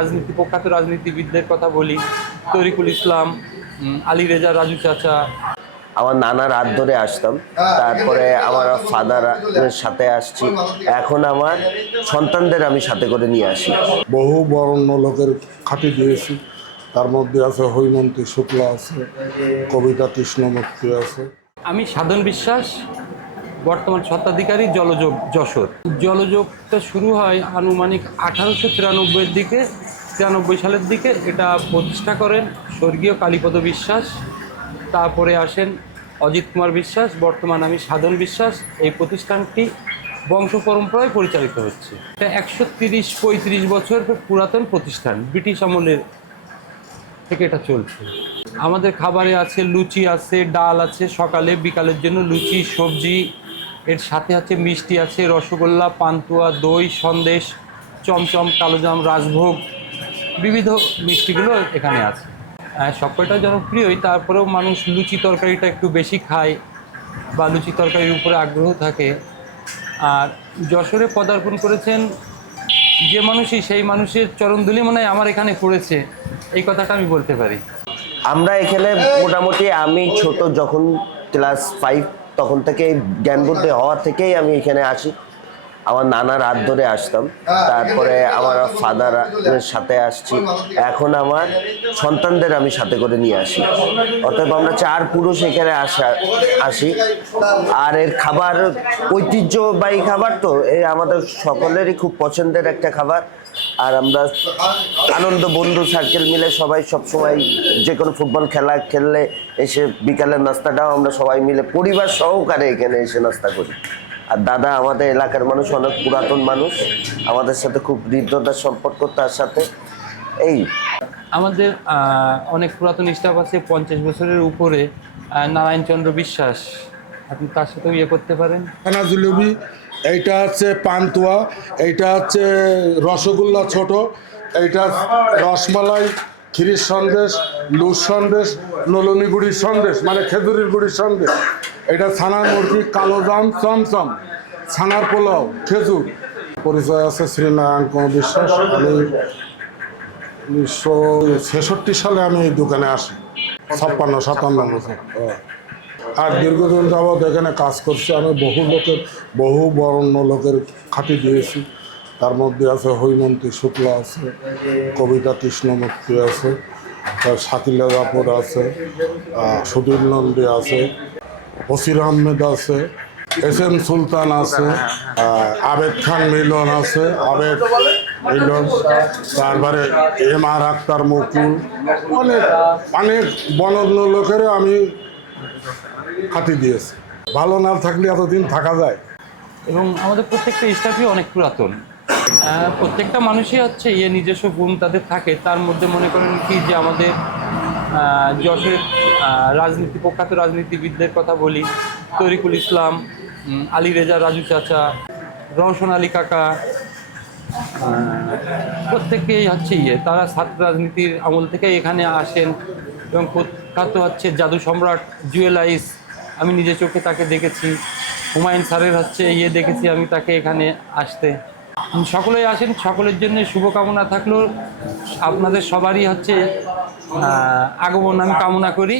রাজনীতি প্রখ্যাত রাজনীতিবিদদের কথা বলি, তরিকুল ইসলাম, আলী রেজা, রাজু চাচা। আমার নানার হাত ধরে আসতাম, তারপরে আমার ফাদারের সাথে আসছি, এখন আমার সন্তানদের আমি সাথে করে নিয়ে আসি। বহু বরেণ্য লোকের খাতি দিয়েছি, তার মধ্যে আছে হৈমন্তী শুক্লা আছে, কবিতা কৃষ্ণমূর্তি আছে। আমি সাধন বিশ্বাস, বর্তমান স্বত্বাধিকারী জলযোগ যশোর। জলযোগটা শুরু হয় আনুমানিক 1893-এর দিকে, 93 সালের দিকে। এটা প্রতিষ্ঠা করেন স্বর্গীয় কালীপদ বিশ্বাস। তারপরে আসেন অজিত কুমার বিশ্বাস, বর্তমান আমি সাধন বিশ্বাস। এই প্রতিষ্ঠানটি বংশ পরম্পরায় পরিচালিত হচ্ছে। এটা 130-35 বছর পুরাতন প্রতিষ্ঠান, ব্রিটিশ আমলের থেকে এটা চলছে। আমাদের খাবারে আছে লুচি আছে, ডাল আছে, সকালে বিকালের জন্য লুচি, সবজি, এর সাথে আছে মিষ্টি আছে, রসগোল্লা, পান্তুয়া, দই, সন্দেশ, চমচম, কালোজাম, রাজভোগ, বিবিধ মিষ্টিগুলো এখানে আছে। সবকটা জনপ্রিয়ই, তারপরেও মানুষ লুচি তরকারিটা একটু বেশি খায় বা লুচি তরকারির উপরে আগ্রহ থাকে। আর যশোরে পদার্পণ করেছেন যে মানুষই, সেই মানুষের চরণধুলি মনে হয় আমার এখানে পড়েছে, এই কথাটা আমি বলতে পারি। আমরা এখানে মোটামুটি আমি ছোট যখন ক্লাস 5 তখন থেকে জ্ঞান বুদ্ধি হওয়া থেকেই আমি এখানে আসি। আমার নানার হাত ধরে আসতাম, তারপরে আমার ফাদারের সাথে আসছি, এখন আমার সন্তানদের আমি সাথে করে নিয়ে আসি। অতএব আমরা 4 পুরুষ এখানে আসি। আর এর খাবার ঐতিহ্যবাহী খাবার, তো এই আমাদের সকলেরই খুব পছন্দের একটা খাবার। আর আমরা আনন্দ বন্ধু সার্কেল মিলে সবাই সবসময় যে কোনো ফুটবল খেলা খেললে এসে বিকালের নাস্তাটাও আমরা সবাই মিলে পরিবার সহকারে এখানে এসে নাস্তা করি। আর দাদা আমাদের এলাকার মানুষ, অনেক পুরাতন মানুষ, আমাদের সাথে খুব হৃদ্যতার সম্পর্ক তার সাথে। এই আমাদের অনেক পুরাতন স্টাফ আছে, 50 বছরের উপরে। নারায়ণচন্দ্র বিশ্বাস, আপনি তার সাথেও ইয়ে করতে পারেন। ছানা জিলিপি, এইটা হচ্ছে পান্তুয়া, এইটা হচ্ছে রসগোল্লা ছোট, এইটা রসমালাই, ক্ষীরের সন্দেশ, লুজ সন্দেশ, নলনী গুড়ির সন্দেশ মানে খেজুরির গুড়ির সন্দেশ, এটা ছানার মুরগি, কালোজাম, চমচম, ছানার পোলাও, খেজুর। পরিচয় আছে শ্রীনারায়ণ কুমার বিশ্বাস। আমি 1966 সালে আমি এই দোকানে আসি, 56-57 বছর। আর দীর্ঘদিন যাবৎ এখানে কাজ করছি। আমি বহু বরেণ্য লোকের খাতি দিয়েছি, তার মধ্যে আছে হৈমন্তী শুক্লা আছে, কবিতা কৃষ্ণমূর্তি আছে, শাকিলা জাফর আছে, সুধীর নন্দী আছে, বসির আহমেদ আছে, SM সুলতান আছে, আবেদ খান মিলন আছে, আবেদ মিলন, তারপরে MR আক্তার মুকুল, অনেক বরেণ্য লোকের আমি খাতি দিয়েছি। ভালো না থাকলে এতদিন থাকা যায়। এবং আমাদের প্রত্যেকটা স্টাফই অনেক পুরাতন। প্রত্যেকটা মানুষই হচ্ছে নিজস্ব গুণ তাদের থাকে। তার মধ্যে মনে করেন কি যে আমাদের যশোরের প্রখ্যাত রাজনীতিবিদদের কথা বলি, তরিকুল ইসলাম, আলী রেজা, রাজু চাচা, রওশন আলী কাকা, প্রত্যেকেই হচ্ছে তারা ছাত্র রাজনীতির আমল থেকে এখানে আসেন। এবং প্রখ্যাত হচ্ছে জাদু সম্রাট জুয়েল আইস, আমি নিজে চোখে তাকে দেখেছি। হুমায়ুন স্যারের হচ্ছে দেখেছি আমি তাকে এখানে আসতে। সকলেই আসেন, সকলের জন্য শুভকামনা থাকলো। আপনাদের সবারই হচ্ছে আগমন আমি কামনা করি।